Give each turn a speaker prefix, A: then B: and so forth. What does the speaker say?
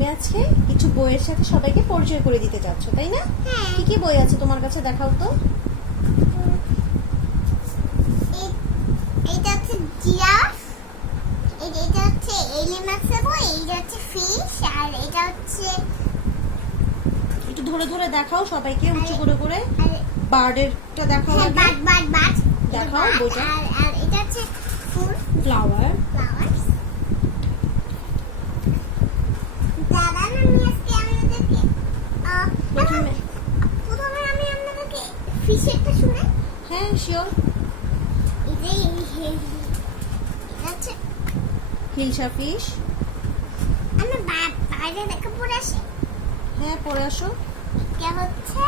A: বইয়ের সাথে সবাইকে পরিচয় করে দিতে চাচ্ছ তাই না?
B: হ্যাঁ।
A: কি কি বই আছে তোমার কাছে দেখাও তো।
B: এই- হচ্ছে জিরাফ এই- হচ্ছে এলিম্যাক্সের বই এইটা হচ্ছে ফিশ আর এটা হচ্ছে
A: একটু ধরে ধরে দেখাও সবাইকে উঁচু করে করে। বার্ডেরটা দেখাও
B: হ্যাঁ
A: দেখাও বইটা।
B: আর এটা হচ্ছে ফুল।
A: ফ্লাওয়ার।
B: ফ্লাওয়ার্স ফিশেরটা শুনে?
A: হ্যাঁ শিওর
B: এই যে হচ্ছে
A: হিলসা ফিশ
B: আমি বাইরে দেখে পড়ে আসি?
A: হ্যাঁ পরে আসো।
B: এটা হচ্ছে?